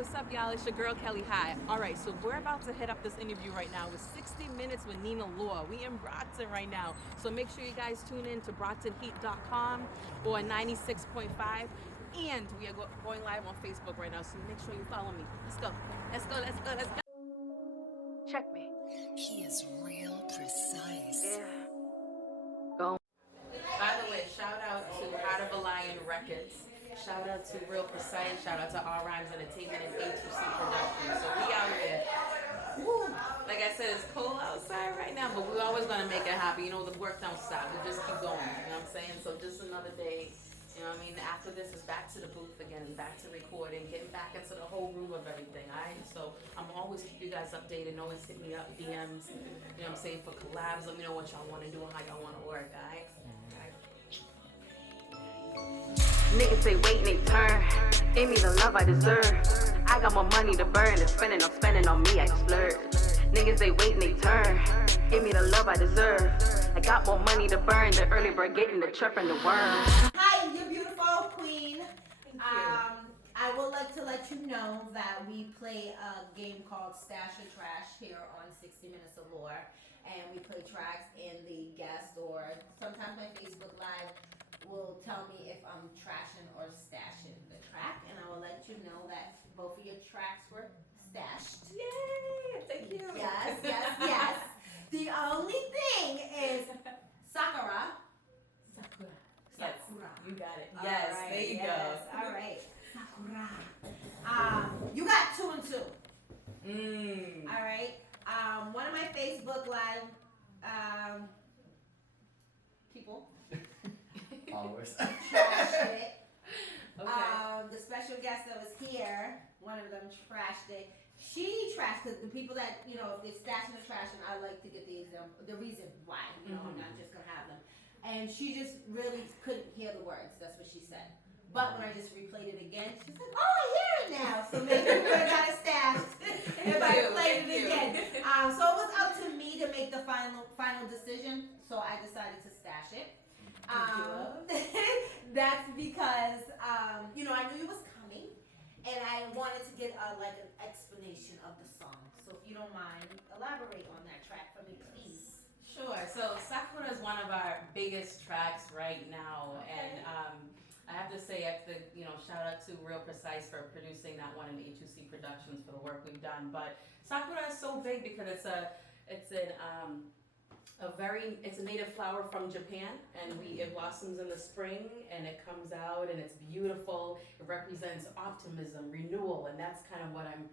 What's up, y'all? It's your girl, Quelli Hy. All right, so we're about to head up this interview right now with 60 Minutes with Lour. We in Brockton right now. So make sure you guys tune in to BrocktonHeat.com or 96.5. And we are going live on Facebook right now, so make sure you follow me. Let's go. Let's go, let's go, let's go. Check me. He is real precise. Yeah. Go. By the way, shout out to Heart of a Lion Records. Shout out to Real Precise. Shout out to R Rhymes Entertainment and A2C Productions. So we out here. Woo. Like I said, it's cold outside right now, but we're always gonna make it happen. You know, the work don't stop. We just keep going. You know what I'm saying? So just another day. You know what I mean? After this is back to the booth again, back to recording, getting back into the whole groove of everything, alright? So I'm always keep you guys updated, always hit me up, DMs, you know what I'm saying, for collabs. Let me know what y'all want to do and how y'all want to work, alright? Niggas say wait and they turn. Give me the love I deserve. I got more money to burn than spending on me, I splurge. Niggas say wait and they turn. Give me the love I deserve. I got more money to burn than early bird getting the chirp and the worm. Hi, you beautiful queen. I would like to let you know that we play a game called Stash or Trash here on 60 Minutes of Lour. And we play tracks in the guest or sometimes my Facebook Live will tell me if I'm trashing or stashing the track, and I will let you know that both of your tracks were stashed. Yay! Thank you. Yes, yes, yes. The only thing is Sakura. Sakura. Sakura. Yes, you got it. Yes, right, there you yes. go. All right. Sakura. You got 2 and 2. All right. One of my Facebook Live people Followers. trashed it. Okay. The special guest that was here, one of them trashed it. She trashed because the people that, you know, if they're stashing or trashing, I like to get the example, the reason why. You know, I'm not just gonna have them. And she just really couldn't hear the words. That's what she said. But when I just replayed it again, she's like, "Oh, I hear it now." So maybe we would have got it stashed if I played it again. So it was up to me to make the final decision. So I decided to stash it. That's because you know, I knew it was coming, and I wanted to get like an explanation of the song. So if you don't mind, elaborate on that track for me, please. Sure. So Sakura is one of our biggest tracks right now, and I have to say, shout out to Real Precise for producing that one in A2C Productions for the work we've done. But Sakura is so big because it's a native flower from Japan, and it blossoms in the spring, and it comes out, and it's beautiful. It represents optimism, renewal, and that's kind of what I'm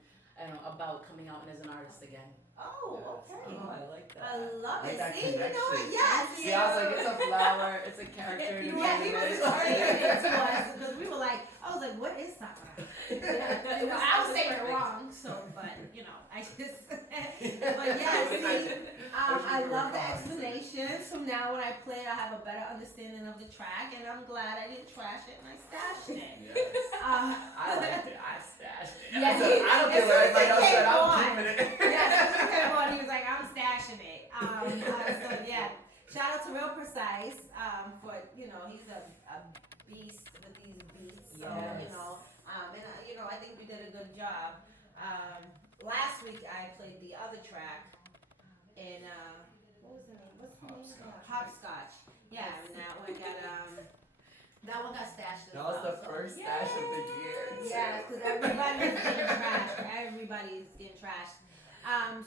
about coming out as an artist again. Oh, okay. Oh, I like that. I love Like it. that See, you know what? connection. Yes. See, I was like, it's a flower, it's a character. Yeah, he was explaining it to us because we were like, I was like, what is Sakura? I was saying it wrong, so, but, you know, I just, but yeah, see, I love the explanation. So now when I play it, I have a better understanding of the track, and I'm glad I didn't trash it and I stashed it. Yes. I liked it. I stashed it. Yeah, I don't think everybody else said I'm keeping it. Yeah, he was like, I'm stashing it. So yeah, shout out to Real Precise for, you know, he's a beast with these beats. So, Yes. you know, I think we did a good job. Last week I played the other track in, what was the name? What's the name? Hopscotch. Yeah, and that one got stashed as That was well, the so- first stash of the year. Yeah, because everybody's getting trashed. Everybody's getting trashed.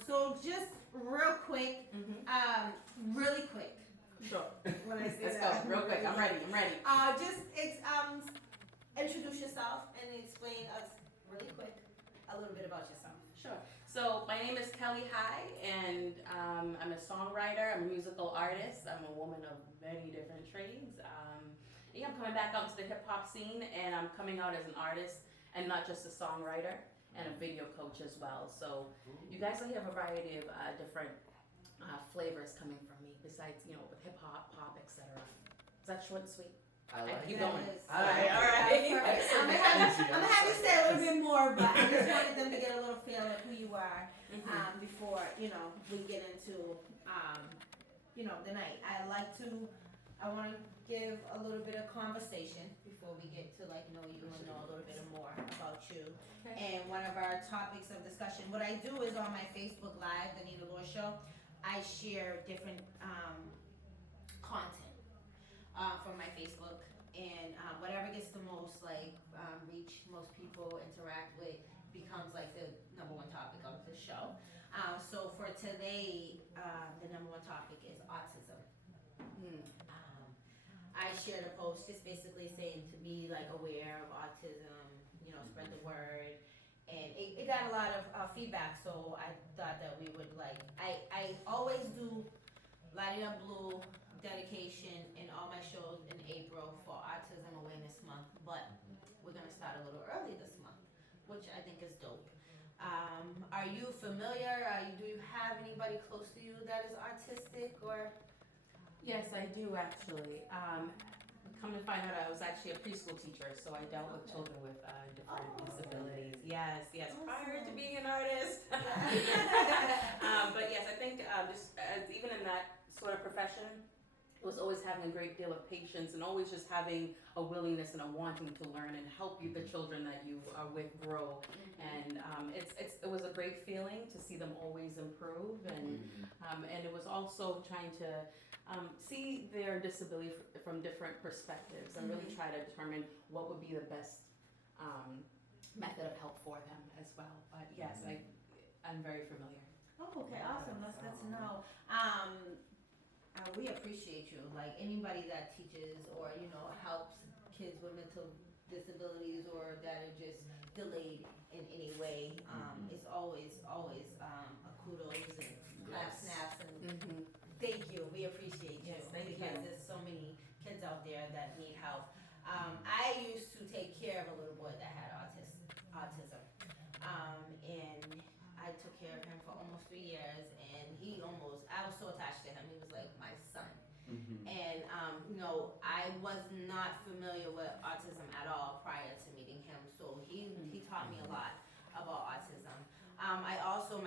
So just real quick, really quick. Sure. When I say Let's that, go. Real quick. I'm ready. Just introduce yourself and explain us really quick a little bit about yourself. Sure. So my name is Quelli Hy, and I'm a songwriter. I'm a musical artist. I'm a woman of many different trades. I'm coming back out to the hip hop scene, and I'm coming out as an artist and not just a songwriter and a video coach as well. So you guys will hear a variety of different flavors coming from me, besides with hip hop, pop, etc. Is that short and sweet? I like Keep it. going. That is- All right. That's perfect. I'm gonna have you say a little bit more, but I just wanted them to get a little feel of who you are before we get into the night. I like to I want to give a little bit of conversation before we get to like know you and know a little bit more about you. Okay. And one of our topics of discussion, what I do is on my Facebook Live, the Nina Lour Show, I share different content from my Facebook, and whatever gets the most like reach, most people interact with, becomes like the number one topic of the show. So for today, the number one topic is autism. I shared a post just basically saying to be like aware of autism, you know, spread the word, and it got a lot of feedback. So I thought that we would like, I always do Lighting Up Blue dedication in all my shows in April for Autism Awareness Month, but we're gonna start a little early this month, which I think is dope. Are you familiar? Do you have anybody close to you that is autistic or? Yes, I do actually. Come to find out, I was actually a preschool teacher, so I dealt with children with different disabilities. Yes, prior to being an artist. But yes, I think just even in that sort of profession, was always having a great deal of patience and always just having a willingness and a wanting to learn and help you, the children that you are with, grow. And it was a great feeling to see them always improve, and it was also trying to see their disability from different perspectives and really try to determine what would be the best method of help for them as well. But yes, I'm very familiar. Oh, okay, awesome. That's good to know. We appreciate you. Like anybody that teaches or helps kids with mental disabilities or that are just delayed in any way, it's always a kudos and clap snaps and thank you. We appreciate you. Yes, thank you. Because there's so many kids out there that need help. I used to take care of a little boy that had autism, and I took care of him for almost 3 years, and I was so attached to him. He was like my son. And I was not familiar with autism at all prior to meeting him, so he taught me a lot about autism. My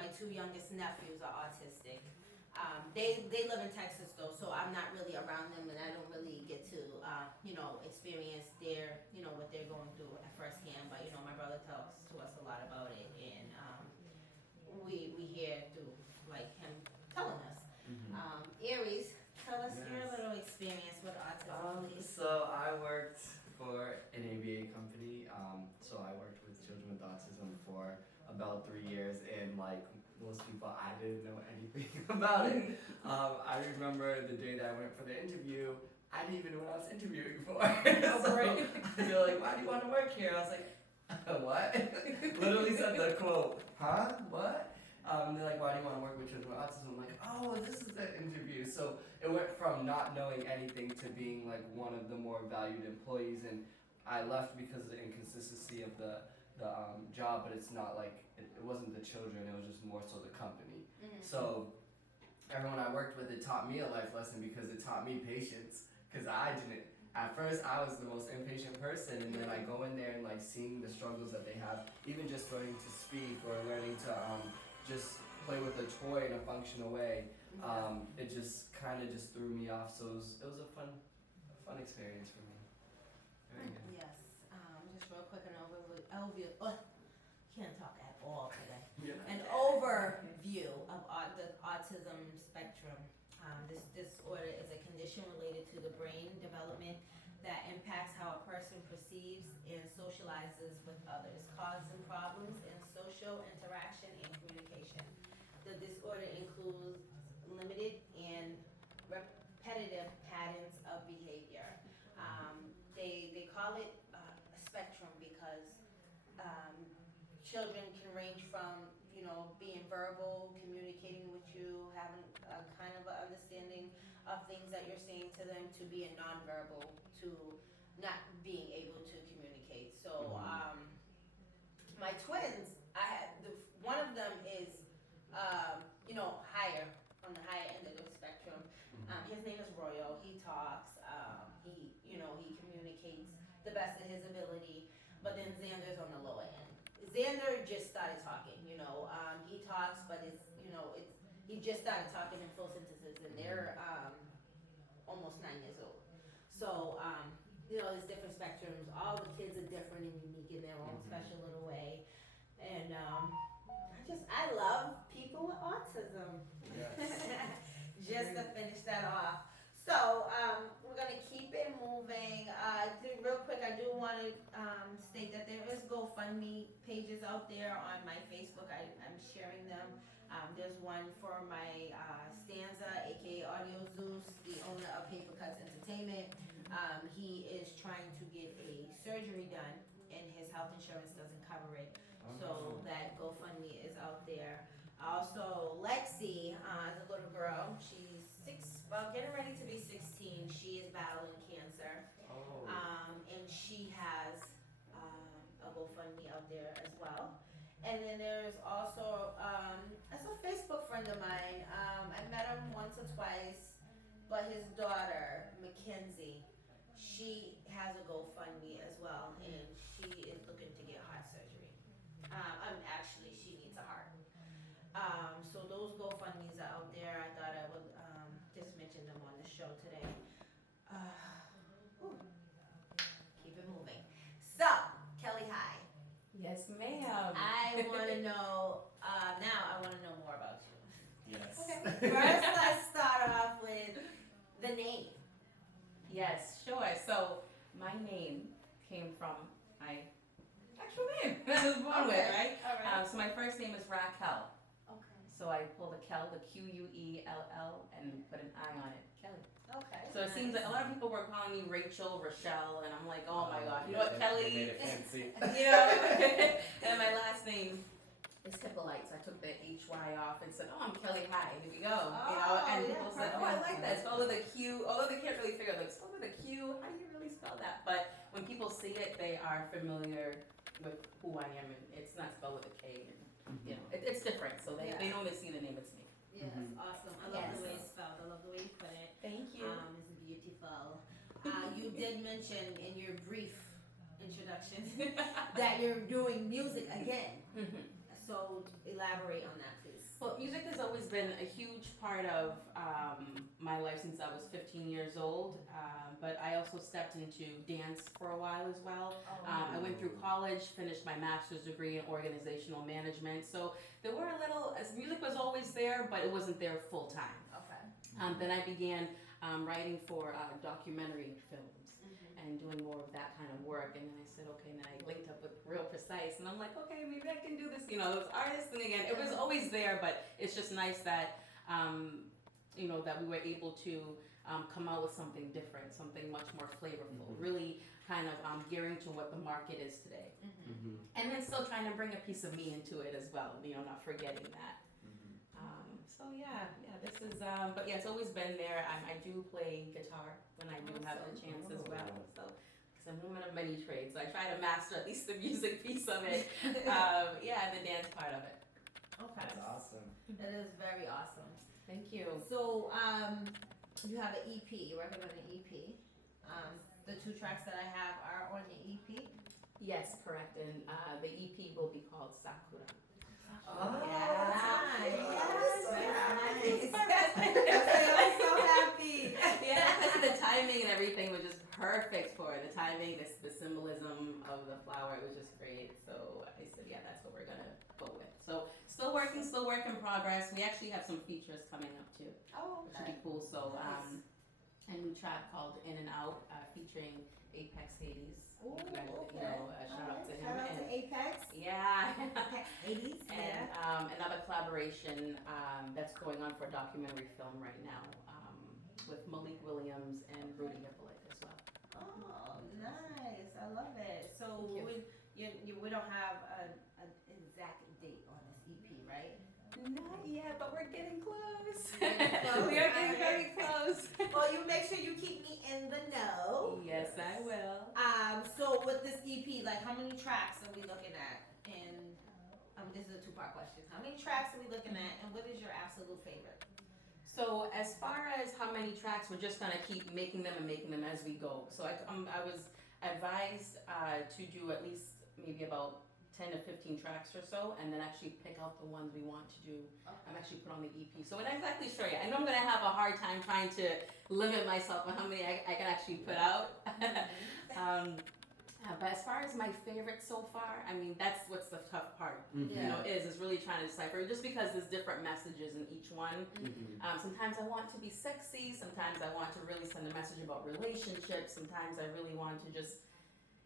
2 youngest nephews are autistic. They live in Texas though, so I'm not really around them, and I don't really get to experience their what they're going through at firsthand. But my brother talks to us a lot about it, and we hear through like him telling us. Aries, tell us your little experience with autism, please. So I worked for an ABA company. So I worked with children with autism for about 3 years, and like most people, I didn't know anything about it. I remember the day that I went for the interview, I didn't even know what I was interviewing for. So they're like, "Why do you want to work here?" I was like, "What?" Literally said the quote, "Huh? What?" They're like, "Why do you want to work with children with autism?" I'm like, "Oh, this is the interview." So it went from not knowing anything to being like one of the more valued employees, and I left because of the inconsistency of the job, but it's not like it wasn't the children, it was just more so the company. So everyone I worked with, it taught me a life lesson because it taught me patience, because I didn't. At first, I was the most impatient person, and then I go in there and like seeing the struggles that they have, even just learning to speak or learning to just play with a toy in a functional way. It just kind of just threw me off. So it was a fun experience for me. Very good. Yes. Just real quick, an overview. Can't talk at all today. An overview of the autism spectrum. This disorder is a condition related to the brain development that impacts how a person perceives and socializes with others, causing problems in social interaction and communication. The disorder includes limited and repetitive patterns of behavior. They call it a spectrum because children can range from being verbal, communicating with you, having a kind of an understanding of things that you're saying to them, to being nonverbal, to not being able to communicate. So my twins, I had one of them is higher on the higher end of the spectrum. His name is Royal. He talks. He communicates the best of his ability. But then Xander's on the lower end. Xander just started talking. He talks, but he just started talking in full sentences, and they're almost 9 years old. So, there's different spectrums. All the kids are different and unique in their own special little way. And I love people with autism. Yes. Just to finish that off. So, we're gonna keep it moving. Real quick, I do want to state that there is GoFundMe pages out there on my Facebook. I'm sharing them. There's one for my Stanza, aka Audio Zeus, the owner of Paper Cuts Entertainment. He is trying to get a surgery done, and his health insurance doesn't cover it. So that GoFundMe is out there. Also, Lexi is a little girl. She's getting ready to be 16. She is battling cancer. Oh. And she has a GoFundMe out there as well. And then there's also that's a Facebook friend of mine. I met him once or twice, but his daughter, Mackenzie, she has a GoFundMe as well, and she is looking to get heart surgery. Actually, she needs a heart. So those GoFundMes are out there. I thought I would just mention them on the show today. Keep it moving. So, Quelli Hy, Yes, ma'am. I want to know, now I want to know more about you. Yes. First, let's start off with the name. Yes, sure. So my name came from my actual name that I was born with, right? All right. So my first name is Raquel. Okay. So I pulled a Kel, the Quell, and put an I on it, Kelly. Okay. So it seems like a lot of people were calling me Rachel, Rochelle, and I'm like, oh my god, you know what, They Kelly? made it fancy. You know, and my last name is Hippolyte, so I took the HY off and said, oh, I'm Quelli Hy, here we go. You know, and yeah, people said, oh, I like that. Spelled with a Q, although they can't really figure it, like, spelled with a Q, how do you really spell that? But when people see it, they are familiar with who I am, and it's not spelled with a K, and, you know, it's different, so they know they see the name, it's me. Yes, awesome. I love the way it's spelled. I love the way you put it. Thank you. It's beautiful. You did mention in your brief introduction that you're doing music again. So elaborate on that, please. Well, music has always been a huge part of my life since I was 15 years old, but I also stepped into dance for a while as well. I went through college, finished my master's degree in organizational management, so there were music was always there, but it wasn't there full time. Okay. Then I began writing for documentary films and doing more of that kind of work, and then I said, okay, and then I linked up with Real Precise, and I'm like, okay, maybe I can do this, you know, those artists, and again, it was always there, but it's just nice that, you know, that we were able to come out with something different, something much more flavorful, really kind of gearing to what the market is today. And then still trying to bring a piece of me into it as well, you know, not forgetting that. So yeah, this is, but yeah, it's always been there. I do play guitar when I do have the chance as well. So, because I'm a woman of many trades, so I try to master at least the music piece of it. Yeah, and the dance part of it. Okay. That's awesome. That is very awesome. Thank you. So, you have an EP. You're working on an EP. The 2 tracks that I have are on the EP. Yes, correct. And the EP will be called Sakura. Oh, yeah. Nice. Yes. I'm so happy. Yeah, the timing and everything was just perfect for it. The timing, the symbolism of the flower, it was just great. So I said, yeah, that's what we're gonna go with. So still work in progress. We actually have some features coming up too, Oh, which should be cool. So a new track called In and Out, featuring Apex Hades. Ooh, You guys, okay. you know, shout out to him. Shout out to Apex. Yeah. Apex 80s. And another collaboration that's going on for a documentary film right now with Malik Williams and Rudy Hippolyte as well. Oh, nice. I love it. So Thank we don't have an exact date on this EP, right? Not yet, but we're getting close. Close? We are getting very close. Well, you make sure you keep me in the know. Yes, I will. So with this EP, like how many tracks are we looking at? And this is a 2-part question. How many tracks are we looking at, and what is your absolute favorite? So as far as how many tracks, we're just gonna keep making them as we go. So I was advised to do at least maybe about 10 to 15 tracks or so, and then actually pick out the ones we want to do. I'm actually put on the EP. So we're not exactly sure yet. I know I'm gonna have a hard time trying to limit myself on how many I can actually put out. But as far as my favorite so far, I mean, that's what's the tough part. You know, is really trying to decipher. Just because there's different messages in each one. Sometimes I want to be sexy. Sometimes I want to really send a message about relationships. Sometimes I really want to just,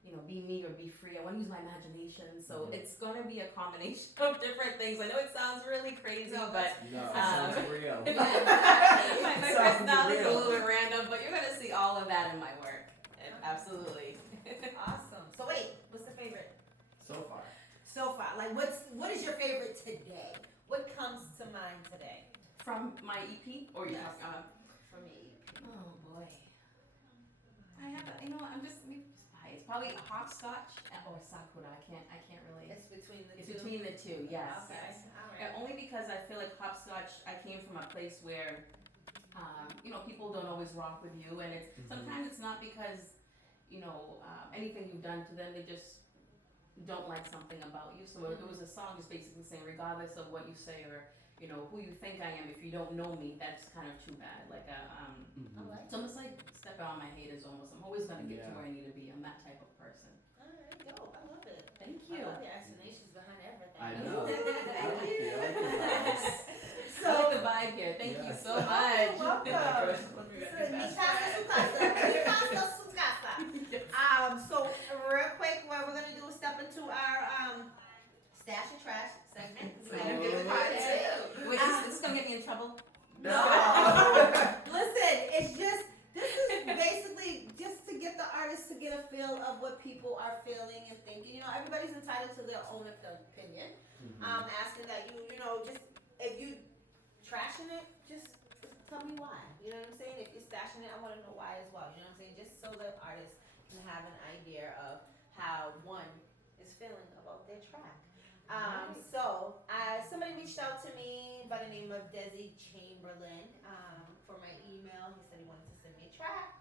you know, be me or be free. I want to use my imagination. So it's gonna be a combination of different things. I know it sounds really crazy, but No, it sounds real. my personality is a little bit random, but you're gonna see all of that in my work. Absolutely. Awesome. So wait, what's the favorite? So far. So far, like what is your favorite today? What comes to mind today? From my EP, or you Yes. talking For me. oh boy. I have, you know, I'm just, it's probably hopscotch or sakura. I can't really. It's between the It's two. between the two, yes. Okay. Yes. All right. Only because I feel like hopscotch, I came from a place where, you know, people don't always rock with you, and it's sometimes it's not because, you know, anything you've done to them, they just don't like something about you. So it was a song just basically saying, regardless of what you say or, you know, who you think I am, if you don't know me, that's kind of too bad. Like it's almost like stepping on my haters almost. I'm always gonna get to where I need to be. I'm that type of person. All right, dope. I love it. Thank I you. love the explanations behind everything. I know. Thank you. I like the vibes. I like the vibe here. Thank you so much. Welcome. So real quick, what we're gonna do is step into our stash and trash segment. We're gonna do it part two. Wait, is this gonna get me in trouble? No. Listen, it's just this is basically just to get the artists to get a feel of what people are feeling and thinking. You know, everybody's entitled to their own opinion. Asking that you know, just if you trashing it, just tell me why. You know what I'm saying? If you're stashing it, I want to know why as well. You know what I'm saying? Just so the artists can have an idea of how one is feeling about their track. So somebody reached out to me by the name of Desi Chamberlain for my email. He said he wanted to send me a track,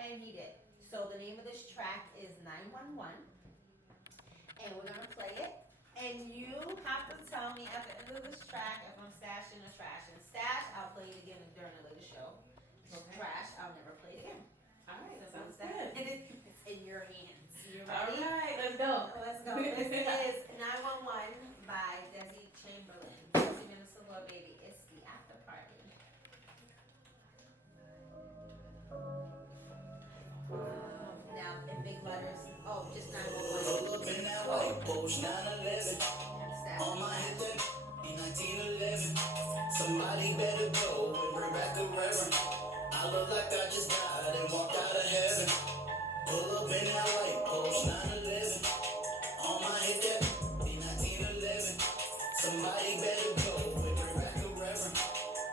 and he did. So the name of this track is 911, and we're gonna play it. And you have to tell me at the end of this track if I'm stashing or trashing. Stash, I'll play it again during a later show. Okay. Trash, I'll never play it again. All right, that sounds So good. and it's in your hands. You All ready? right, let's go. Let's go. This is 911 by Desi Chamberlain. 60 Minutes to Love, baby. It's the after party. Now in big letters. Oh, just 911. Roll up in that white Porsche 911. Stash. On my hip that in 1911. Somebody better go and bring back the reverend. I look like I just died and walked out of heaven. Pull up in that white Porsche 911. On my hip that in 1911. Somebody better go and bring back the reverend.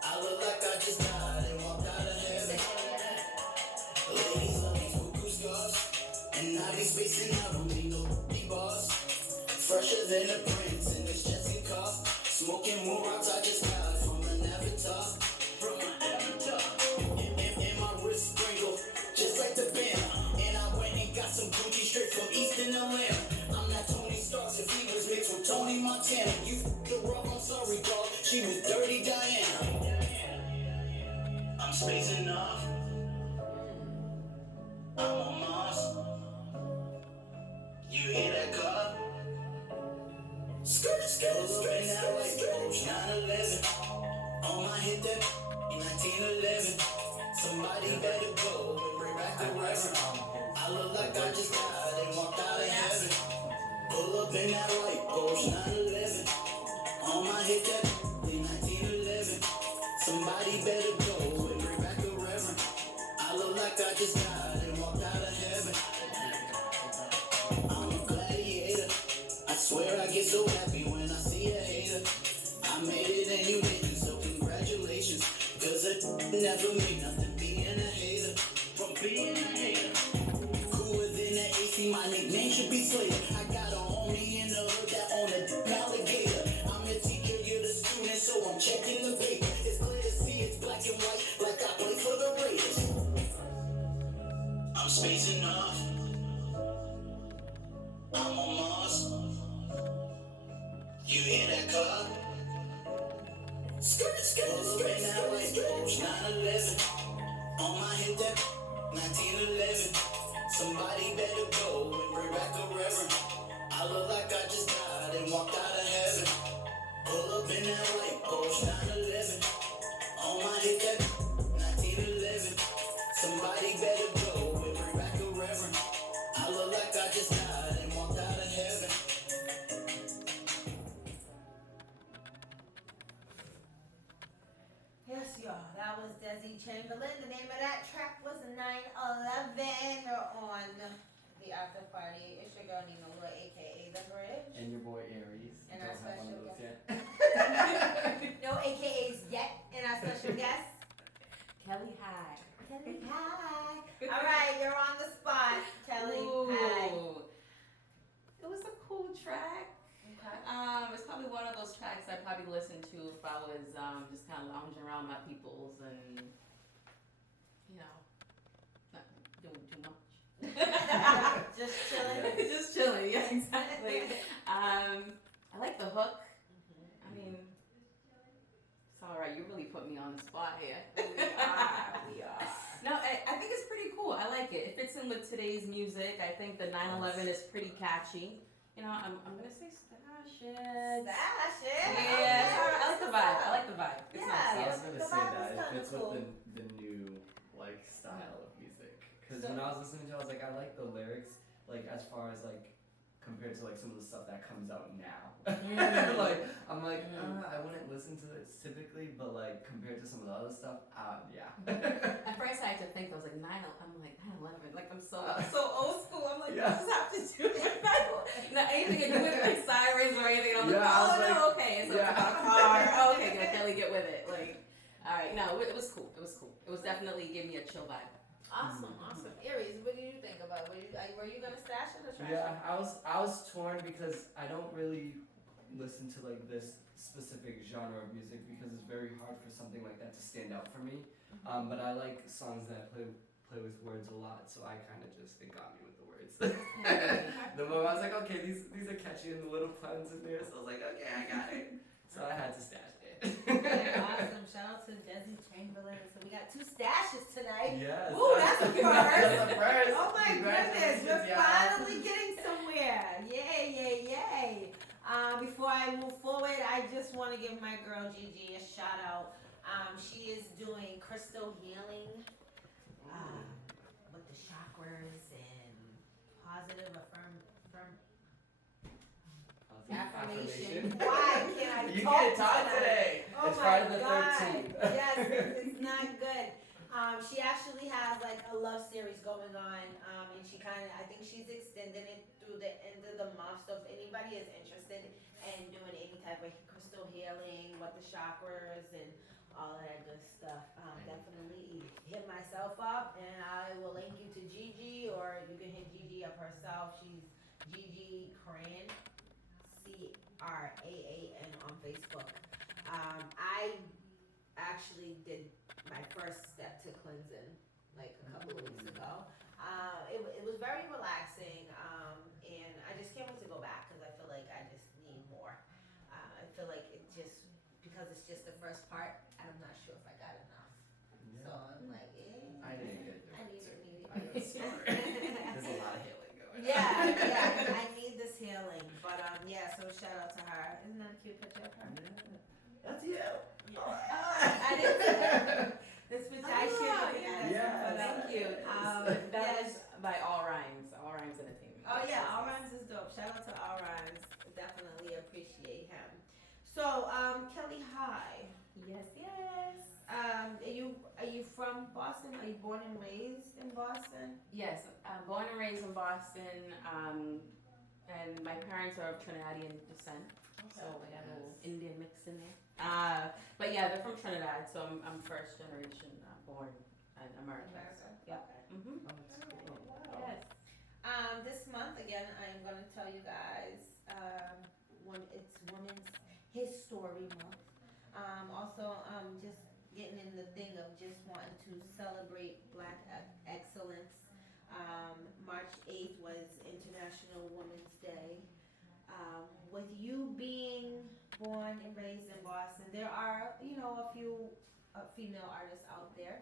I look like I just died and walked out of heaven. Ladies love these cuckoo scars. And I be spacing out on me, no big boss. Fresher than a prince in this Jesse car. Smoking more rocks, I just got from an avatar. From an avatar. In my wrist sprinkle, just like the banner. And I went and got some Gucci straight from Eastern Atlanta. I'm not Tony Starks if he was mixed with Tony Montana. You the rock, I'm sorry, dog. She was Dirty Diana. I'm spacing off. I'm on Mars. You hear that car? Skirt, skirt, skirt, skirt, skirt. 911. On my hip that in 1911. Somebody better go and bring back the reverend. I look like I just died and walked out of heaven. Pull up in that white Porsche 911. On my hip that in 1911. Somebody better go and bring back the reverend. I look like I just died and walked out of heaven. I'm a gladiator. I swear I get so happy when I see a hater. I made it and you didn't, so congratulations. Cause it never mean nothing being a hater. From being a hater. Cooler than the AC, my nickname should be Slater. I got a homie in the hood that own a alligator. I'm the teacher, you're the student, so I'm checking the paper. It's clear to see, it's black and white, like I play for the Raiders. I'm spacing off. I'm on Mars. You hear that car? Skirt, skirt, skirt, that white Porsche 911. On my hip that 1911. Somebody better go and bring back a reverend. I look like I just died and walked out of heaven. Pull up in that white Porsche 911. On my hip that 1911. Somebody better go and bring back a reverend. I look like I just died and walked out of heaven. Yes, y'all. That was Desi Chamberlain. The name of that track was 9/11. They're on the after party. It's your girl Nina Lour, aka The Bridge. And your boy Aries. And Don't our have one of special those guest. yet. No AKAs yet. And our special guest, Quelli Hy. Quelli Hy. All right, you're on the spot, Quelli Hy. Ooh. It was a cool track. Okay. It's probably one of those tracks I'd probably listen to if I was just kind of lounging around my peoples and, you know, not doing too much. Just chilling. Just chilling, yeah, exactly. I like the hook. I mean, it's all right. You really put me on the spot here. We are. No, I think it's pretty cool. I like it. It fits in with today's music. I think the 9/11 is pretty catchy. You know, I'm gonna say stash it. Stash it. Yeah, I like the vibe. I like the vibe. It's Yeah. nice. I Yeah. was gonna The say vibe that was it kinda fits cool. with the new like style of music. Because So- when I was listening to it, I was like, I like the lyrics, like as far as like compared to like some of the stuff that comes out now. Like I'm like, I wouldn't listen to it typically, but like compared to some of the other stuff, yeah. At first, I had to think. I was like 9/11. Like I'm so old school. I'm like, Yeah. what does this have to do with Bible? Not anything to do with like sirens or anything. I'm like, Yeah, I was oh no, like, okay, so yeah. it's about a car. Oh, okay, good. Kelly, get with it. Like, all right, no, it was cool. It was cool. It was definitely giving me a chill vibe. Awesome. Aries, what did you think about? Were you gonna stash it or trash Yeah, it? I was torn because I don't really listen to like this specific genre of music because it's very hard for something like that to stand out for me. But I like songs that play with words a lot, so I kind of just it got me with the words. The more I was like, okay, these are catchy and the little puns in there, so I was like, okay, I got it. So I had to stash it. Okay, awesome. Shout out to Desi Chamberlain. So we got 2 stashes tonight. Yes. Ooh, that's a first. That's a first. Oh my goodness, Congratulations, we're y'all. finally getting somewhere. Yay. Before I move forward, I just want to give my girl Gigi a shout out. She is doing crystal healing with the chakras and positive affirmation. Why can't I You talk can't talk tonight? today. Oh It's my Friday the God. 13th. Yes, it's not good. She actually has like a love series going on, and she I think she's extending it through the end of the month. So if anybody is interested in doing any type of crystal healing, with the chakras and all of that good stuff, definitely hit myself up, and I will link you to Gigi, or you can hit Gigi up herself. She's Gigi Cran, CRAAN on Facebook. I actually did my first step to cleansing like a couple of weeks ago. It was very relaxing, and I just can't wait to go back because I feel like I just need more. I feel like because it's just the first part, I'm not sure if I got enough. So I'm like, I didn't get it. I need There's a lot of healing going on. Yeah, I need this healing. But so shout out to her. Isn't that a cute picture of her? That's you. I didn't see that. This picture I shared. Yes. Thank you. That is by All Rhymes. All Rhymes Entertainment. Oh yeah, All Rhymes is dope. Shout out to All Rhymes. Definitely appreciate him. So, Quelli Hy. Yes. Are you from Boston? Are you born and raised in Boston? Yes, I'm born and raised in Boston, and my parents are of Trinidadian descent, so I got a little Indian mix in there. But yeah, they're from Trinidad, so I'm first generation born in America. Yep. Okay. Yes. This month again, I am going to tell you guys it's Women's History Month. Also, just getting in the thing of just wanting to celebrate Black excellence. March 8th was International Women's Day. with you being born and raised in Boston, there are, a few female artists out there.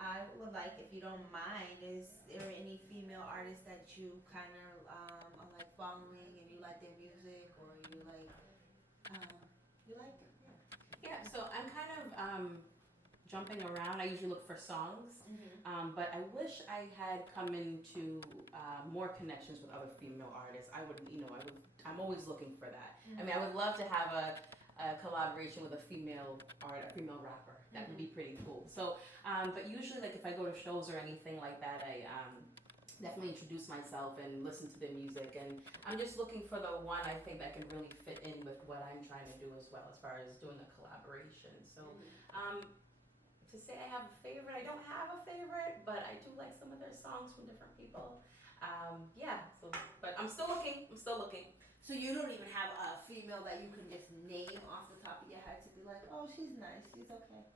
I would like, if you don't mind, is there any female artists that you kind of are like following and you like their music or you like, Yeah, so I'm kind of jumping around. I usually look for songs, but I wish I had come into more connections with other female artists. I'm always looking for that. I mean, I would love to have a collaboration with a female rapper. That would be pretty cool. So, but usually, like if I go to shows or anything like that, I definitely introduce myself and listen to their music. And I'm just looking for the one I think that can really fit in with what I'm trying to do as well, as far as doing a collaboration. So, to say I have a favorite, I don't have a favorite, but I do like some of their songs from different people. Yeah. So, but I'm still looking. So you don't even have a female that you can just name off the top of your head to be like, oh, she's nice, she's okay.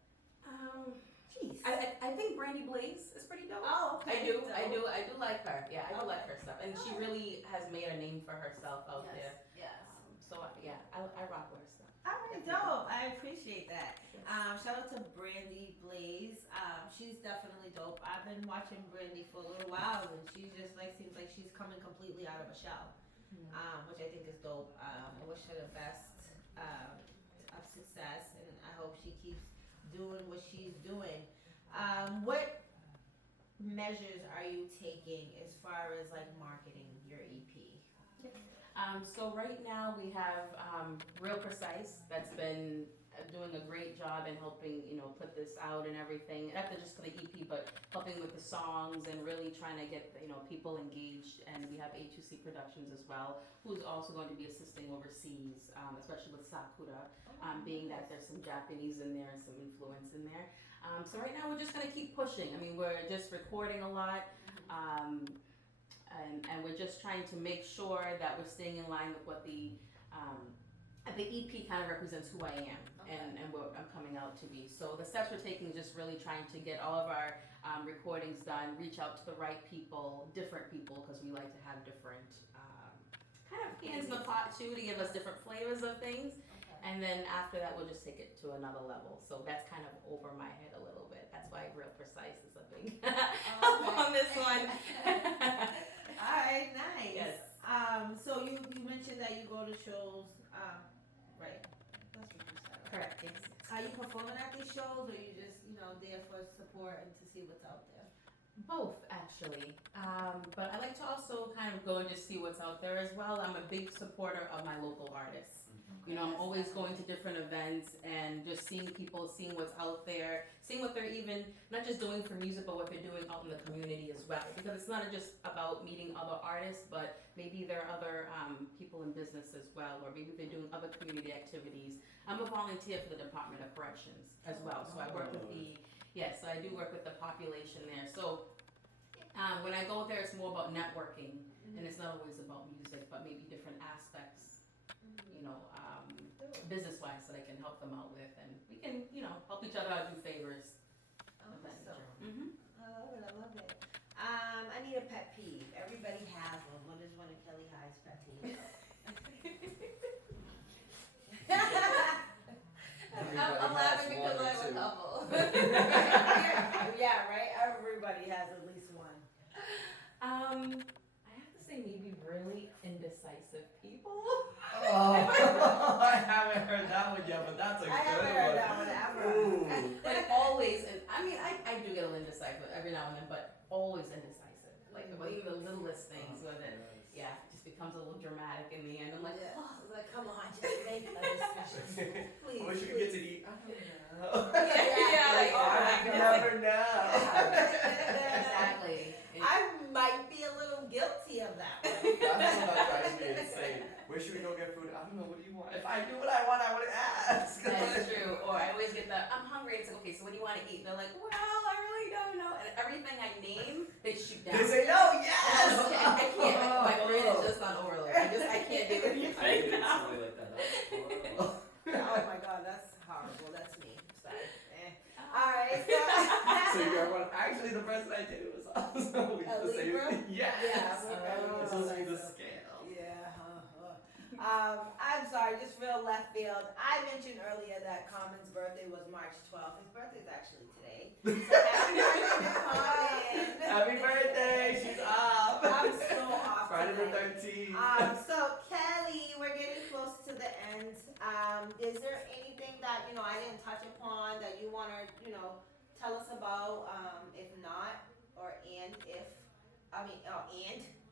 Jeez. I think Brandy Blaze is pretty dope. Oh, okay. I do like her. Yeah, I do like her stuff, and she really has made a name for herself out there. Yes. So yeah, I rock with her stuff. All right, dope. I appreciate that. Shout out to Brandy Blaze. She's definitely dope. I've been watching Brandy for a little while, and she just seems like she's coming completely out of a shell, which I think is dope. I wish her the best of success, and I hope she keeps doing what she's doing. What measures are you taking as far as marketing your EP? So right now we have Real Precise that's been doing a great job in helping put this out and everything. Not just for the EP, but helping with the songs and really trying to get people engaged. And we have A2C Productions as well, who's also going to be assisting overseas, especially with Sakura, being that there's some Japanese in there and some influence in there. So right now we're just going to keep pushing. I mean, we're just recording a lot. And we're just trying to make sure that we're staying in line with what the EP kind of represents who I am and what I'm coming out to be. So the steps we're taking is just really trying to get all of our recordings done, reach out to the right people, different people, because we like to have different kind of hands in the pot too to give us different flavors of things. And then after that, we'll just take it to another level. So that's kind of over my head a little bit. That's why Real Precise is a big help on this one. All right, nice. Yes. So you mentioned that you go to shows, right? That's what you said. Right? Correct, yes. Are you performing at these shows, or you just there for support and to see what's out there? Both, actually. But I like to also kind of go and just see what's out there as well. I'm a big supporter of my local artists. I'm always going to different events and just seeing people, seeing what's out there, seeing what they're even, not just doing for music, but what they're doing out in the community as well. Because it's not just about meeting other artists, but maybe there are other people in business as well, or maybe they're doing other community activities. I'm a volunteer for the Department of Corrections as well. So I work with so I do work with the population there. So when I go there, it's more about networking, and it's not always about music, but maybe different aspects, business-wise, that I can help them out with, and we can, help each other out, do favors. of that nature. I love it. I need a pet peeve. Everybody has one. What is one of Quelli Hy's pet peeves? I'm laughing because I have a couple. Yeah, right? Everybody has at least one. I have to say maybe really indecisive people. Oh, I haven't heard that one yet, but that's a I good haven't one. heard that one ever. Ooh. Like always, and I mean, I do get a little indecisive every now and then, but always indecisive. Like about even the littlest things, where that, it just becomes a little dramatic in the end. I'm like, Yeah. I was like, come on, just make a decision. Please. What should we get to eat? I don't know. I never know. Exactly. I might be a little guilty of that one. That's what drives me insane. Where should we go get food? I don't know. What do you want? If I knew what I want, I would ask. That's true. Or I always get the, I'm hungry. It's like, okay, so what do you want to eat? And they're like, well, I really don't know. And everything I name, they shoot down. They say no. Yes. I can't. My brain is just on overload. I can't do anything I right hate now. something like that. That's horrible. Oh my god, that's horrible. That's me. Sorry. Alright, So you're one. Actually, the person I did was also A Libra? Yes. Yeah, we're It's supposed to be the so. scale. Yeah. I'm sorry, just real left field. I mentioned earlier that Common's birthday was March 12th. His birthday is actually today. So happy birthday to Common. Happy birthday! She's off. I'm so off Friday the tonight. 13th. So Kelly, we're getting close to the end. Is there anything that, I didn't touch upon that you want to, tell us about? If not, and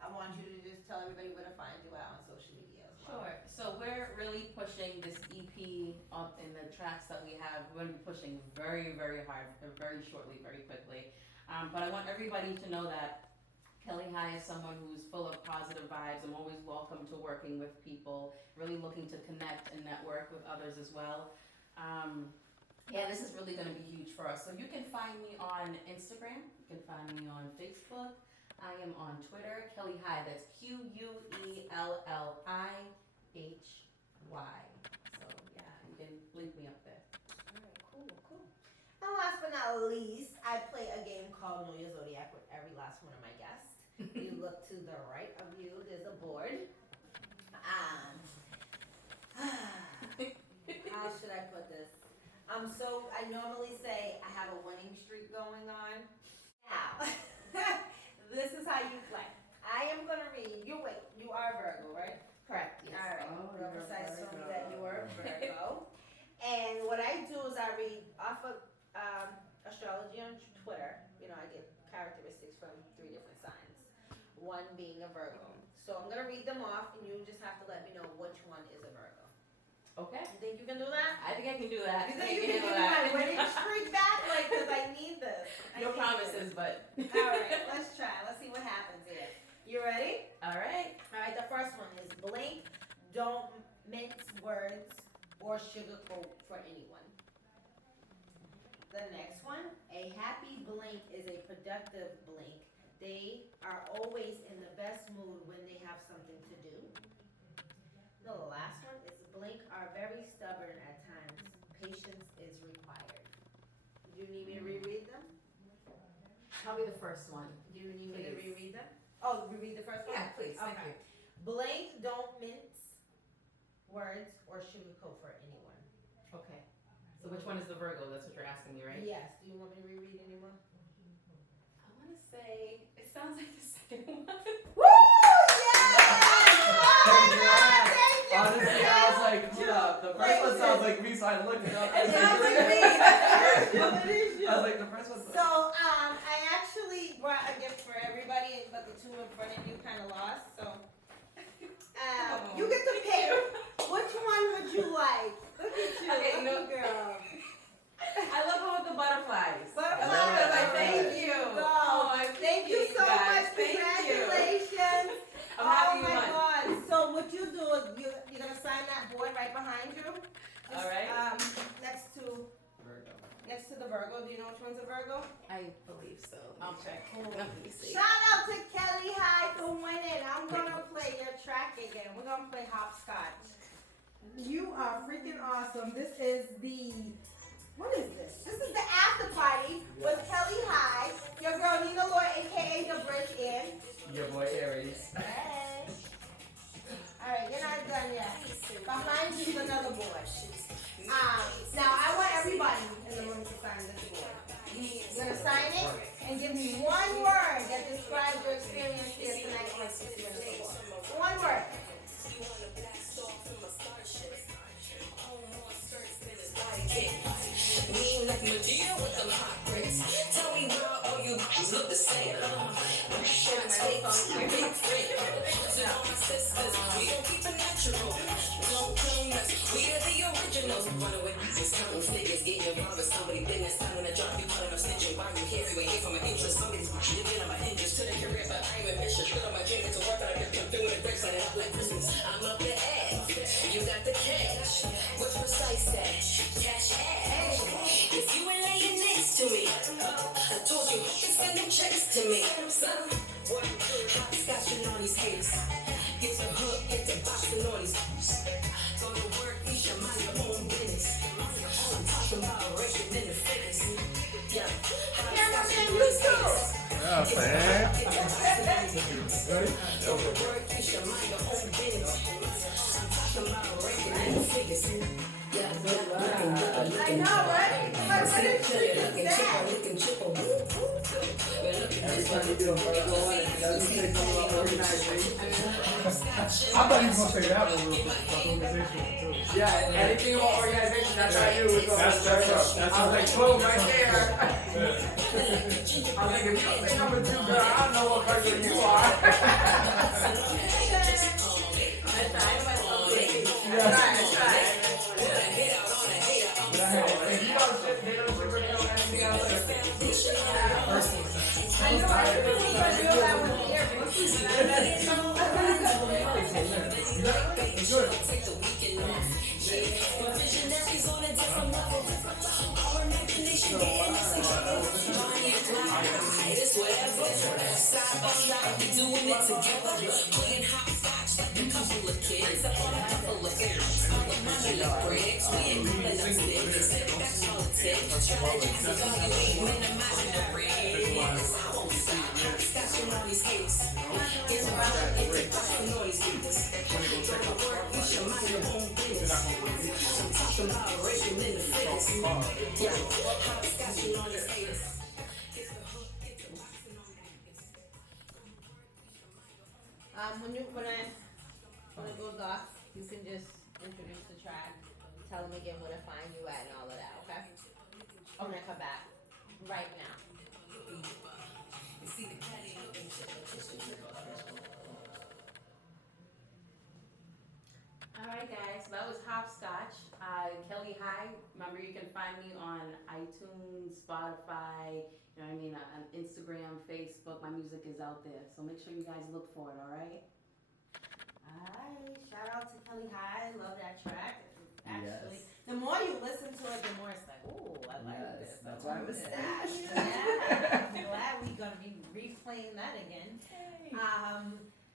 I want you to just tell everybody where to find you out on social media as well. Sure. So we're really pushing this EP up in the tracks that we have. We're going to be pushing very, very hard, very shortly, very quickly. But I want everybody to know that Quelli Hy is someone who's full of positive vibes. I'm always welcome to working with people, really looking to connect and network with others as well. This is really going to be huge for us. So you can find me on Instagram. You can find me on Facebook. I am on Twitter, Quelli Hy. That's QUELLIHY. So yeah, you can link me up there. All right, cool. And last but not least, I play a game called Know Your Zodiac with every last one of my guests. You look to the right of you, there's a board. How should I put this? So I normally say I have a winning streak going on. Now, this is how you play. I am gonna read. You are a Virgo, right? Correct. Yes. All right. Oh, Real you're a precise told me Virgo. that you were a Virgo. And what I do is I read off of astrology on Twitter. I get characteristics from 3 different signs. One being a Virgo. So I'm gonna read them off, and you just have to let me know which one is a Virgo. Okay. You think you can do that? I think I can do that. You think you can give me my winning streak back? Because I need this. No promises, but. All right, let's try. Let's see what happens here. You ready? All right. All right, the first one is blank, don't mince words or sugarcoat for anyone. The next one, a happy blank is a productive blank. They are always in the best mood when they have something to do. The last one is blank are very stubborn at times. Patience is required. Do you need me to reread them? Tell me the first one. Do you need me to Please. reread them? Oh, reread the first one? Yeah, please. Thank Okay. you. Blank don't mince words or sugarcoat for anyone. Okay. So which one is the Virgo? That's what you're asking me, right? Yes. Do you want me to reread anymore? I want to say it sounds like the second one. Woo! Yes! Oh my God! Thank you. Honestly, I was like, hold up. The first one sounds like me, so I looked it up. It sounds like me. I was like, the first one's So, I actually brought a gift for everybody, but the 2 in front of you kind of lost. So, you get to pick. Which one would you like? Look at you, Okay, lucky girl. I love how with the butterflies. Butterflies. Thank you. Go. Oh, I Thank you so guys. much. Thank you. Congratulations. I'm happy Oh you my won. God. So what you do is you're gonna sign that board right behind you. All right. Next to the Virgo. Do you know which one's a Virgo? I believe so. I'll check. Let me see. Shout out to Quelli Hy for winning. I'm gonna play your track again. We're gonna play hopscotch. You are freaking awesome. This is what is this? This is the after party with Quelli Hy, your girl Nina Lour, aka The Bridge Inn. your boy Aries. Hey. Alright, you're not done yet. Behind you is another board. Now I want everybody in the room to sign this board. You're gonna sign it and give me one word that describes your experience here tonight on 60 Minutes of War. One word. We like Madea with them hot bricks. Tell me why all you bitches look the same. Short takes, big friend. To all my sisters, we gon' keep it natural. Don't claim us, we are the originals. Run away, just counting figures. Get your vibe with somebody business. Time when I drop you, calling up snitching. Why you here? You ain't here for my interest. Somebody's living on my interest to the career, but I ain't ambitious. Good on my dream, to work on it. Come through with the bricks, light it up like Christmas. I'm up the ass. You got the cash. What's precise that? Cash ass. If you ain't laying next to me, I told you, you can send them checks to me. Son, what? Hopscotching on these haters. Get the hook, get the boxing on these. Go to work, you should mind your own business. I'm talking about raking in the fitness. Yeah, hopscotching on these haters. Yeah, man. Go to work, you should mind your own business. I'm I know, right? Like, what is that? Every time you do a virtual one, it doesn't say something about organization. I thought he was gonna say that one real quick. About organization too. Yeah, anything about organization, that's what I do. That's I was like, boom, right there. Yeah. I was like, if you don't say number 2, girl, I don't know what person you are. That's right. If you don't ship, they don't ship or know anything else. I know, I think I do that with the when it goes off, you can just introduce the track, tell them again where to find you at and all of that, okay? I'm gonna come back right now. Alright guys, so that was Hopscotch. Quelli Hy. Remember you can find me on iTunes, Spotify, you know what I mean, on Instagram, Facebook. My music is out there. So make sure you guys look for it, alright? Alright, shout out to Quelli Hy, love that track. Actually, Yes. the more you listen to it, the more it's like, ooh, I like this. That's why it was stashed. Yeah, I'm glad we're gonna be replaying that again.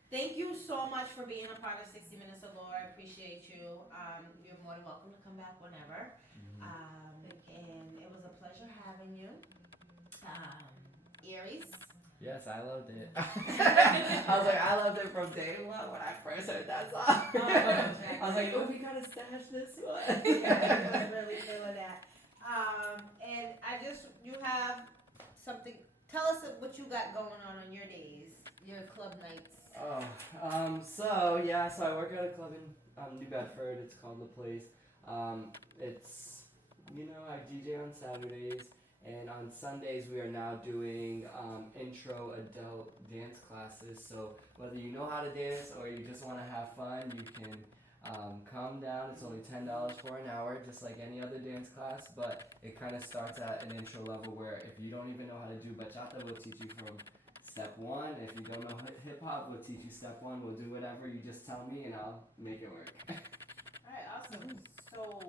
Thank you so much for being a part of 60 Minutes of Lour. I appreciate you. You're more than welcome to come back whenever. And it was a pleasure having you. Aries. Yes, I loved it. I was like, I loved it from day one when I first heard that song. I was like, oh, we gotta stash this one. Yeah, I really feeling that. And you have something. Tell us what you got going on your days, your club nights. So I work at a club in New Bedford. It's called The Place. It's, I DJ on Saturdays, and on Sundays we are now doing intro adult dance classes. So whether you know how to dance or you just want to have fun, you can come down. It's only $10 for an hour, just like any other dance class, but it kind of starts at an intro level where if you don't even know how to do bachata, we'll teach you from step 1. If you don't know hip hop, we'll teach you step 1. We'll do whatever. You just tell me and I'll make it work. Alright, awesome. So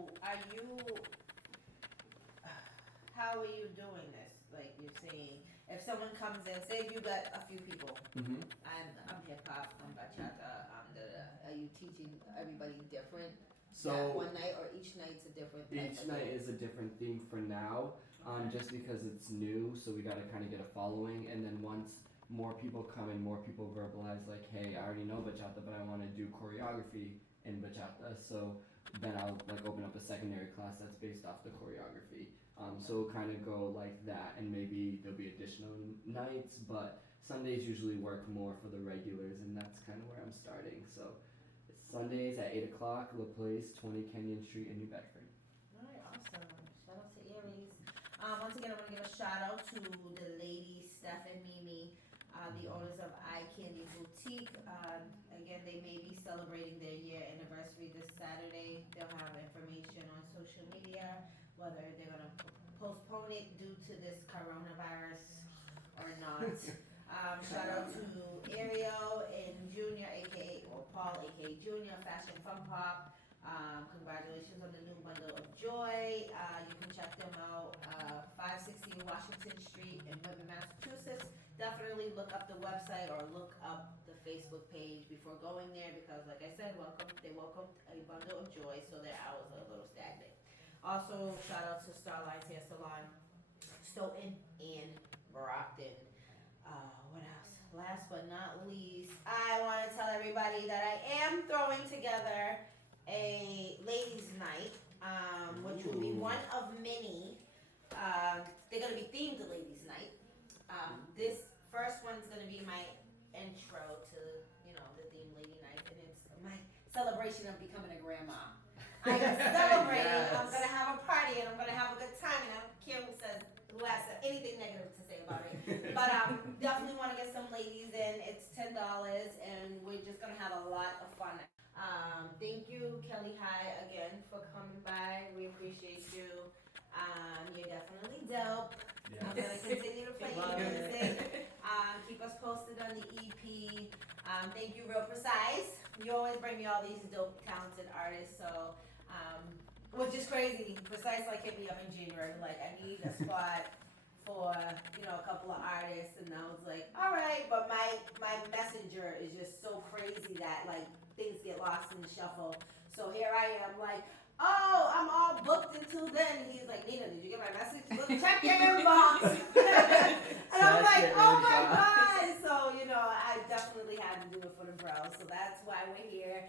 how are you doing this? Like you're saying, if someone comes in, say you got a few people, Mm-hmm. I'm hip hop, I'm bachata, are you teaching everybody different? So that one night, or each night's a different type each of night thing? is a different theme for now, just because it's new, so we gotta kind of get a following, and then once more people come and more people verbalize like, hey, I already know bachata, but I want to do choreography in bachata, so then I'll open up a secondary class that's based off the choreography. So it'll kind of go like that, and maybe there'll be additional nights, but Sundays usually work more for the regulars, and that's kind of where I'm starting. So it's Sundays at 8 o'clock, La Place, 20 Kenyon Street in New Bedford. Alright, awesome. Shout out to Aries. Once again, I want to give a shout out to the ladies, Steph and Mimi, the owners of Eye Candy Boutique. Again, they may be celebrating their year anniversary this Saturday. They'll have information on social media, whether they're going to postpone it due to this coronavirus or not. Shout out to Ariel and Junior, Paul, aka Junior, Fashion Fun Pop. Congratulations on the new bundle of joy. You can check them out, 560 Washington Street in Whitman, Massachusetts. Definitely look up the website or look up the Facebook page before going there, because like I said, they welcomed a bundle of joy, so their hours are a little stagnant. Also, shout out to Starline's Hair Salon, Stoughton and Brockton. What else? Last but not least, I want to tell everybody that I am throwing together a ladies' night, which will be one of many. They're gonna be themed to ladies' night. This first one's gonna be my intro to, you know, the themed lady night, and it's my celebration of becoming a grandma. I'm celebrating. Yes. I'm gonna have a party, and I'm gonna have a good time, and I don't care who has anything negative to say about it. But definitely want to get some ladies in. It's $10, and we're just gonna have a lot of fun. Thank you, Quelli Hy, again for coming by. We appreciate you. You're definitely dope. Yes. I'm gonna continue to play your music. Keep us posted on the EP. Thank you, Real Precise. You always bring me all these dope, talented artists. So, which is crazy. Precise like hit me up in January, like I need a spot for, you know, a couple of artists, and I was like, all right. But my messenger is just so crazy that like things get lost in the shuffle. So here I am, like, oh, I'm all booked until then. And he's like, Nina, did you get my message? Look, check your inbox. And I'm like, oh my God. So, you know, I definitely had to do it for the bros. So that's why we're here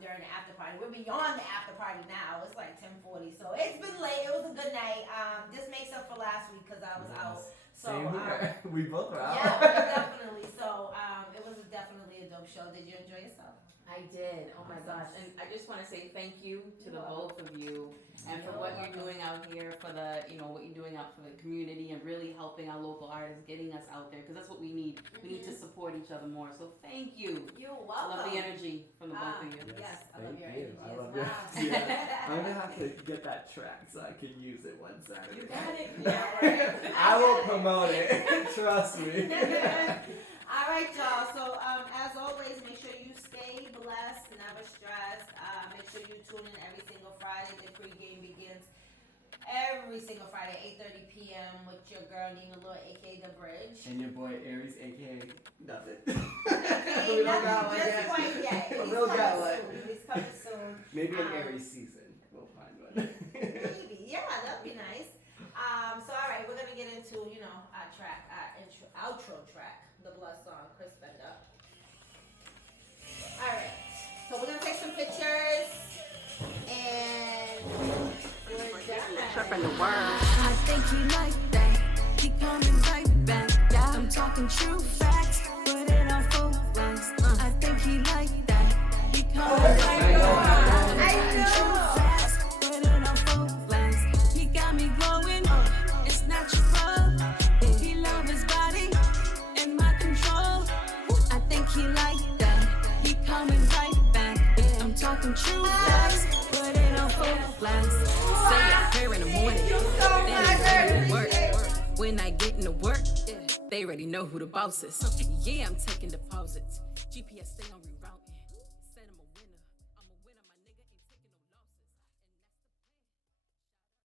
during the after party. We're beyond the after party now. It's like 10:40. So it's been late. It was a good night. This makes up for last week because I was out. So Same here. We both were out. yeah, definitely. So it was definitely a dope show. Did you enjoy yourself? I did. Oh my gosh. And I just want to say thank you to the both of you and for what you're doing out here for the, you know, what you're doing out for the community and really helping our local artists, getting us out there because that's what we need. We need to support each other more. So thank you. You're I welcome. love the energy from the both of you. Yes, I Thank love your you. energy I as love well. yours. Yeah. I'm gonna have to get that track so I can use it one Saturday. You got it. Yeah, right. I will promote it. Trust me. All right, y'all. So, as always, make sure you stay blessed, never stressed. Make sure you tune in every single Friday. The pregame begins every single Friday, 8:30 p.m. with your girl Nina Lour, aka The Bridge. And your boy Aries, aka nothing. Okay, We don't nothing got one just yet. quite yet. We He's don't got coming one. soon. He's coming soon. Maybe an Aries season. We'll find one. Maybe, yeah, that'd be nice. So all right, we're gonna get into, you know, our track, our outro track, the Blood song, Chris Bender. All right, so we're gonna take some pictures and we're done. Tripping the word. I think he like that. He coming right back. Yeah, I'm talking true facts, but it on full blast. I think he like that. He coming right back. I'm talking true facts, but it on full blast. He got me glowing. It's natural. He love his body and my control. I think he like that. He coming right back. I'm talking true facts, but it on full blast. Say a prayer in the morning, then I go to work. When I get into work, they already know who the boss is. Yeah, I'm taking deposits. GPS stay on.